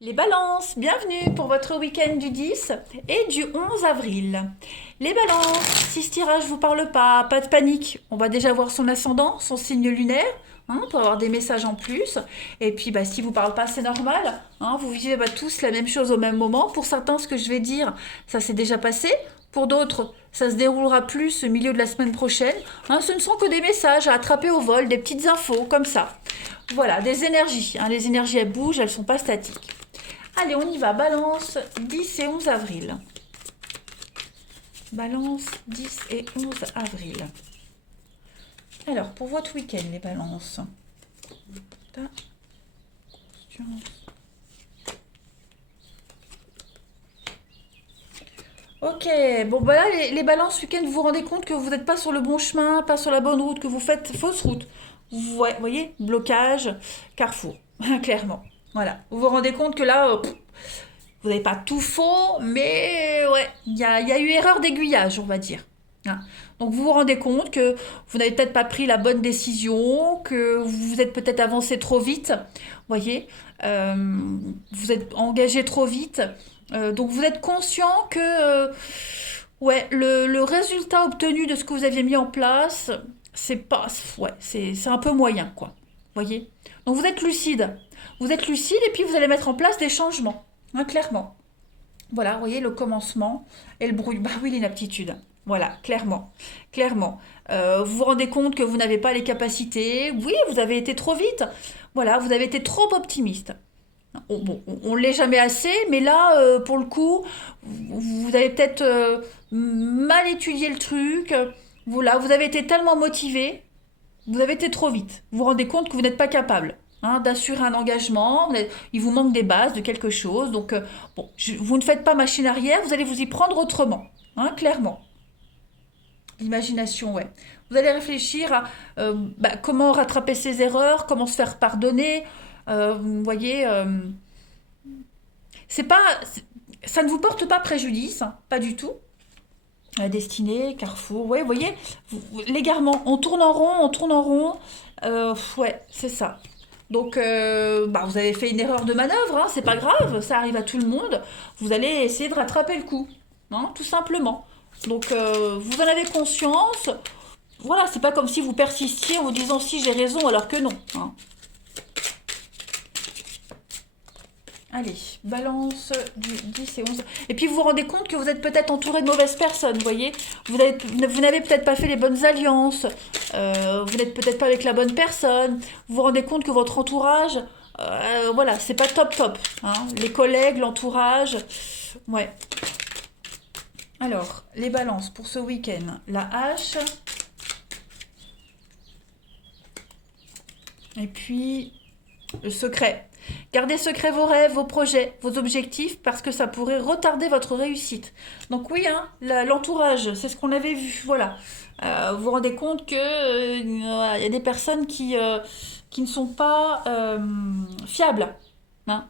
Les balances, bienvenue pour votre week-end du 10 et du 11 avril. Les balances, si ce tirage vous parle pas de panique. On va déjà voir son ascendant, son signe lunaire, hein, pour avoir des messages en plus. Et puis si vous parle pas, c'est normal. Hein, vous vivez tous la même chose au même moment. Pour certains, ce que je vais dire, ça s'est déjà passé. Pour d'autres, ça se déroulera plus au milieu de la semaine prochaine. Hein, ce ne sont que des messages à attraper au vol, des petites infos comme ça. Voilà, des énergies. Hein, les énergies, elles bougent, elles sont pas statiques. Allez, on y va. Balance 10 et 11 avril. Balance 10 et 11 avril. Alors, pour votre week-end, les balances. Ok, bon bah là, les balances ce week-end, vous vous rendez compte que vous n'êtes pas sur le bon chemin, pas sur la bonne route, que vous faites fausse route. Ouais, vous voyez, blocage, carrefour, clairement. Voilà, vous vous rendez compte que là, vous n'avez pas tout faux, mais ouais, il y a eu erreur d'aiguillage, on va dire. Hein. Donc vous vous rendez compte que vous n'avez peut-être pas pris la bonne décision, que vous vous êtes peut-être avancé trop vite, voyez, euh, vous êtes engagé trop vite. Donc vous êtes conscient que ouais, le résultat obtenu de ce que vous aviez mis en place, c'est pas, ouais, c'est un peu moyen, quoi. Voyez. Donc vous êtes lucide. Vous êtes lucide et puis vous allez mettre en place des changements, hein, clairement. Voilà, vous voyez le commencement et le bruit. Bah oui, l'inaptitude. Voilà, clairement. Clairement. Vous vous rendez compte que vous n'avez pas les capacités. Oui, vous avez été trop vite. Voilà, vous avez été trop optimiste. On ne l'est jamais assez, mais là, pour le coup, vous avez peut-être mal étudié le truc. Voilà, vous avez été tellement motivé, vous avez été trop vite. Vous vous rendez compte que vous n'êtes pas capable, hein, d'assurer un engagement. Il vous manque des bases de quelque chose. Donc, bon, vous ne faites pas machine arrière, vous allez vous y prendre autrement, hein, clairement. L'imagination, ouais. Vous allez réfléchir à comment rattraper ses erreurs, comment se faire pardonner. Vous voyez, c'est pas, ça ne vous porte pas préjudice, hein, pas du tout. La destinée, Carrefour, ouais, vous voyez, l'égarement, on tourne en rond, on tourne en rond. Ouais, c'est ça. Donc, vous avez fait une erreur de manœuvre, hein, c'est pas grave, ça arrive à tout le monde. Vous allez essayer de rattraper le coup, hein, tout simplement. Donc, vous en avez conscience. Voilà, c'est pas comme si vous persistiez en vous disant si j'ai raison alors que non. Hein. Allez, balance du 10 et 11. Et puis vous vous rendez compte que vous êtes peut-être entouré de mauvaises personnes, vous voyez. Vous n'avez peut-être pas fait les bonnes alliances. Vous n'êtes peut-être pas avec la bonne personne. Vous vous rendez compte que votre entourage, voilà, c'est pas top top. Hein. Les collègues, l'entourage. Ouais. Alors, les balances pour ce week-end. La hache. Et puis, le secret. Gardez secret vos rêves, vos projets, vos objectifs, parce que ça pourrait retarder votre réussite. Donc oui, hein, l'entourage, c'est ce qu'on avait vu. Voilà. Vous vous rendez compte que y a des personnes qui ne sont pas fiables, hein,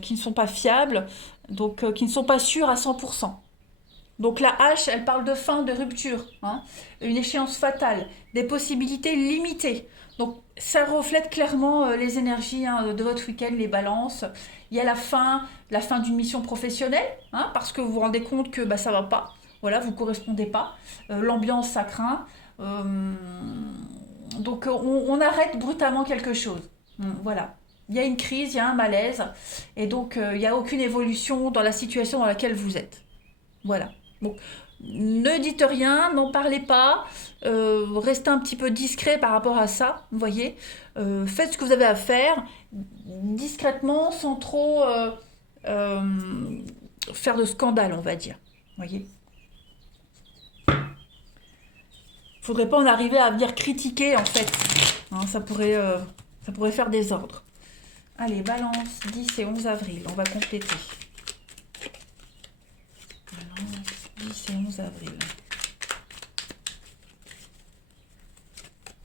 qui ne sont pas fiables, donc qui ne sont pas sûres à 100%. Donc la hache, elle parle de fin, de rupture, hein, une échéance fatale, des possibilités limitées. Donc ça reflète clairement les énergies, hein, de votre week-end, les balances. Il y a la fin d'une mission professionnelle, hein, parce que vous vous rendez compte que ça va pas. Voilà, vous correspondez pas. L'ambiance, ça craint. Euh, donc on arrête brutalement quelque chose. Voilà. Il y a une crise, il y a un malaise, et donc il n'y a aucune évolution dans la situation dans laquelle vous êtes. Voilà. Donc, ne dites rien, n'en parlez pas, restez un petit peu discret par rapport à ça, vous voyez. Faites ce que vous avez à faire, discrètement, sans trop euh, faire de scandale, on va dire. Vous voyez. Faudrait pas en arriver à venir critiquer, en fait. Hein, ça pourrait faire des ordres. Allez, balance, 10 et 11 avril, on va compléter. Balance, 10 et 11 avril.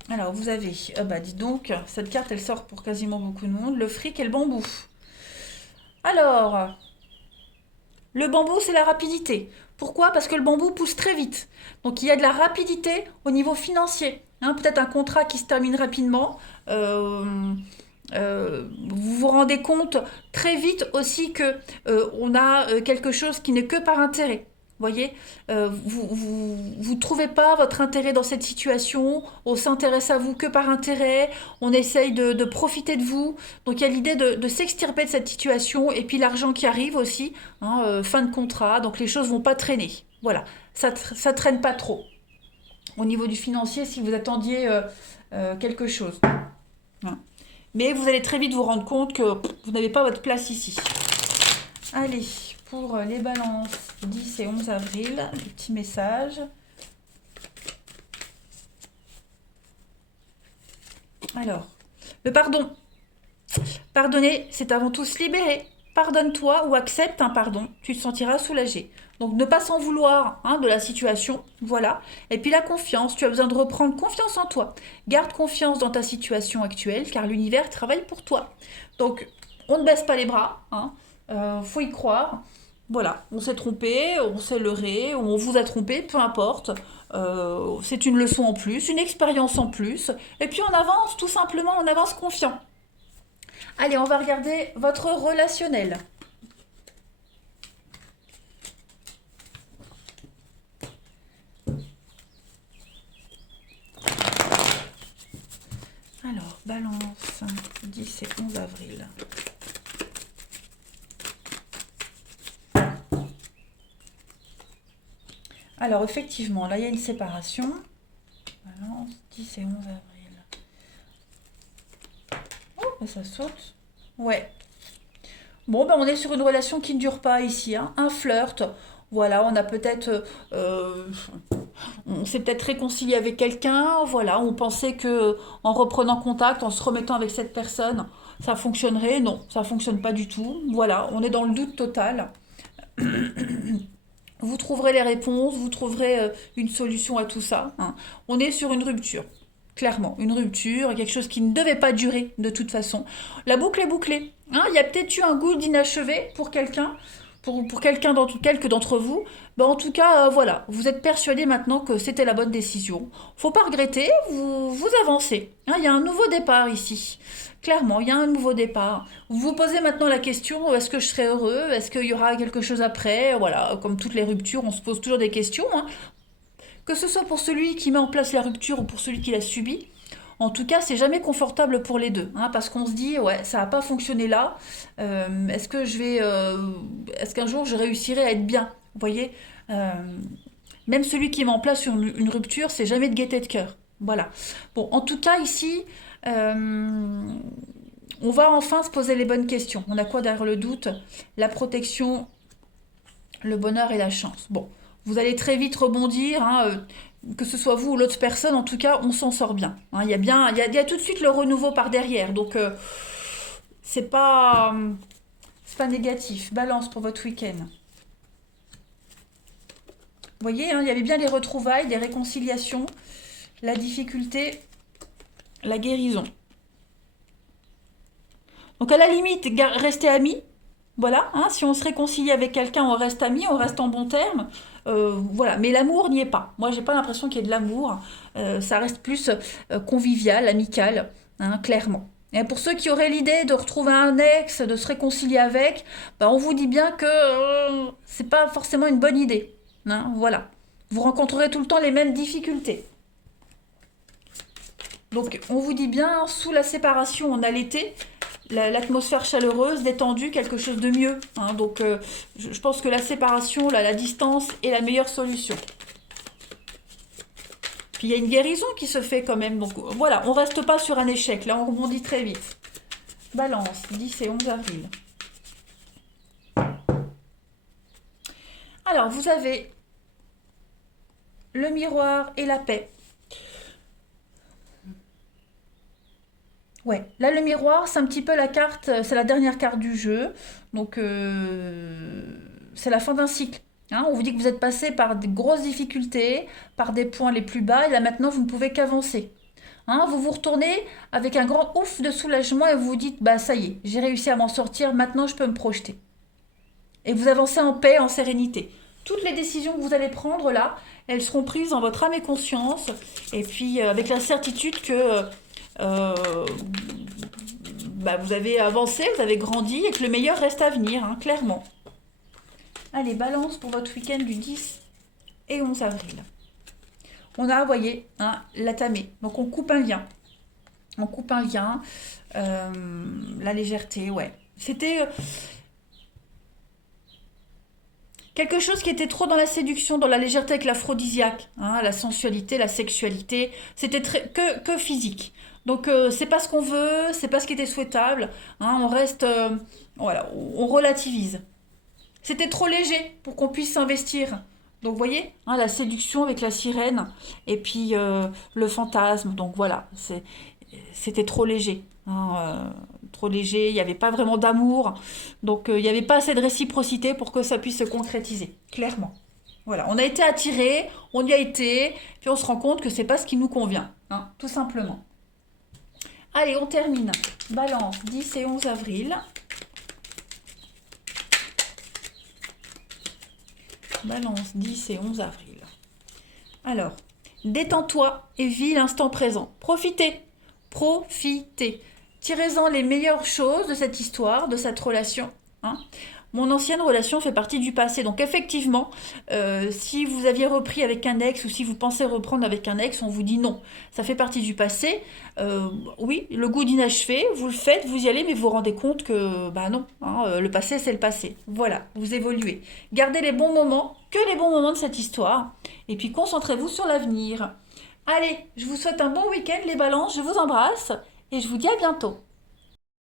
Alors, vous avez, dis donc, cette carte, elle sort pour quasiment beaucoup de monde, le fric et le bambou. Alors, le bambou, c'est la rapidité. Pourquoi? Parce que le bambou pousse très vite. Donc, il y a de la rapidité au niveau financier. Hein, peut-être un contrat qui se termine rapidement. Vous vous rendez compte très vite aussi que on a quelque chose qui n'est que par intérêt. Voyez, vous trouvez pas votre intérêt dans cette situation, on s'intéresse à vous que par intérêt, on essaye de profiter de vous. Donc il y a l'idée de s'extirper de cette situation et puis l'argent qui arrive aussi, hein, fin de contrat, donc les choses vont pas traîner. Voilà, ça traîne pas trop. Au niveau du financier, si vous attendiez quelque chose. Hein. Mais vous allez très vite vous rendre compte que vous n'avez pas votre place ici. Allez, pour les balances 10 et 11 avril, les petits messages. Alors, le pardon. Pardonner, c'est avant tout se libérer. Pardonne-toi ou accepte un pardon, tu te sentiras soulagé. Donc ne pas s'en vouloir hein, de la situation, voilà. Et puis la confiance, tu as besoin de reprendre confiance en toi. Garde confiance dans ta situation actuelle car l'univers travaille pour toi. Donc on ne baisse pas les bras, hein. Faut y croire. Voilà, on s'est trompé, on s'est leurré, on vous a trompé, peu importe. C'est une leçon en plus, une expérience en plus. Et puis on avance, tout simplement, on avance confiant. Allez, on va regarder votre relationnel. Alors, balance, 10 et 11 avril. Alors, effectivement, là, il y a une séparation. Balance, 10 et 11 avril. Oh, ça saute. Ouais. Bon, ben, on est sur une relation qui ne dure pas ici, hein. Un flirt. Voilà, on a peut-être... on s'est peut-être réconcilié avec quelqu'un. Voilà, on pensait que en reprenant contact, en se remettant avec cette personne, ça fonctionnerait. Non, ça fonctionne pas du tout. Voilà, on est dans le doute total. Vous trouverez les réponses, vous trouverez une solution à tout ça. Hein. On est sur une rupture. Clairement, une rupture, quelque chose qui ne devait pas durer de toute façon. La boucle est bouclée. Hein, il y a peut-être eu un goût d'inachevé pour quelqu'un, pour quelqu'un quelques d'entre vous. Ben, en tout cas, voilà, vous êtes persuadé maintenant que c'était la bonne décision. Faut pas regretter, vous avancez. Hein, il y a un nouveau départ ici. Clairement, il y a un nouveau départ. Vous vous posez maintenant la question, est-ce que je serai heureux? Est-ce qu'il y aura quelque chose après? Voilà, comme toutes les ruptures, on se pose toujours des questions. Hein. Que ce soit pour celui qui met en place la rupture ou pour celui qui l'a subie, en tout cas, c'est jamais confortable pour les deux, hein, parce qu'on se dit, ouais, ça n'a pas fonctionné là. Est-ce qu'un jour je réussirai à être bien? Vous voyez, Euh, même celui qui met en place une rupture, c'est jamais de gaieté de cœur. Voilà. Bon, en tout cas ici, euh, on va enfin se poser les bonnes questions. On a quoi derrière le doute? La protection, le bonheur et la chance. Bon, vous allez très vite rebondir, hein, que ce soit vous ou l'autre personne, en tout cas, on s'en sort bien. Hein. Il y a tout de suite le renouveau par derrière, donc c'est pas, c'est pas négatif. Balance pour votre week-end. Vous voyez, hein, il y avait bien les retrouvailles, des réconciliations, la difficulté, la guérison. Donc à la limite, restez amis. Voilà, hein, si on se réconcilie avec quelqu'un, on reste amis, on reste en bons termes. Voilà, mais l'amour n'y est pas. Moi, j'ai pas l'impression qu'il y ait de l'amour. Ça reste plus convivial, amical, hein, clairement. Et pour ceux qui auraient l'idée de retrouver un ex, de se réconcilier avec, bah, on vous dit bien que c'est pas forcément une bonne idée. Hein, voilà. Vous rencontrerez tout le temps les mêmes difficultés. Donc, on vous dit bien, sous la séparation, on a l'été, l'atmosphère chaleureuse, détendue, quelque chose de mieux. Hein. Donc, je pense que la séparation, la distance est la meilleure solution. Puis, il y a une guérison qui se fait quand même. Donc, voilà, on reste pas sur un échec. Là, on rebondit très vite. Balance, 10 et 11 avril. Alors, vous avez le miroir et la paix. Ouais, là le miroir, c'est un petit peu la carte, c'est la dernière carte du jeu. Donc c'est la fin d'un cycle. Hein. On vous dit que vous êtes passé par des grosses difficultés, par des points les plus bas, et là maintenant vous ne pouvez qu'avancer. Hein, vous vous retournez avec un grand ouf de soulagement et vous vous dites, bah ça y est, j'ai réussi à m'en sortir, maintenant je peux me projeter. Et vous avancez en paix, en sérénité. Toutes les décisions que vous allez prendre là, elles seront prises en votre âme et conscience, et puis avec la certitude que bah, vous avez avancé, vous avez grandi et que le meilleur reste à venir, hein, clairement. Allez, balance pour votre week-end du 10 et 11 avril. On a, vous voyez, hein, la tamée. Donc on coupe un lien. On coupe un lien. La légèreté, ouais. C'était quelque chose qui était trop dans la séduction, dans la légèreté avec l'aphrodisiaque, hein, la sensualité, la sexualité. C'était que physique. Donc c'est pas ce qu'on veut, c'est pas ce qui était souhaitable. Hein, on reste, voilà, on relativise. C'était trop léger pour qu'on puisse s'investir. Donc vous voyez, hein, la séduction avec la sirène et puis le fantasme. Donc voilà, c'était trop léger. Hein, trop léger, il n'y avait pas vraiment d'amour. Donc il n'y avait pas assez de réciprocité pour que ça puisse se concrétiser, clairement. Voilà, on a été attirés, on y a été, puis on se rend compte que c'est pas ce qui nous convient, hein, tout simplement. Allez, on termine. Balance, 10 et 11 avril. Balance, 10 et 11 avril. Alors, détends-toi et vis l'instant présent. Profitez, profitez. Tirez-en les meilleures choses de cette histoire, de cette relation. Hein. Mon ancienne relation fait partie du passé. Donc effectivement, si vous aviez repris avec un ex ou si vous pensez reprendre avec un ex, on vous dit non. Ça fait partie du passé. Oui, le goût d'inachevé, vous le faites, vous y allez, mais vous vous rendez compte que, bah non, hein, le passé c'est le passé. Voilà, vous évoluez. Gardez les bons moments, que les bons moments de cette histoire. Et puis concentrez-vous sur l'avenir. Allez, je vous souhaite un bon week-end les balances, je vous embrasse et je vous dis à bientôt.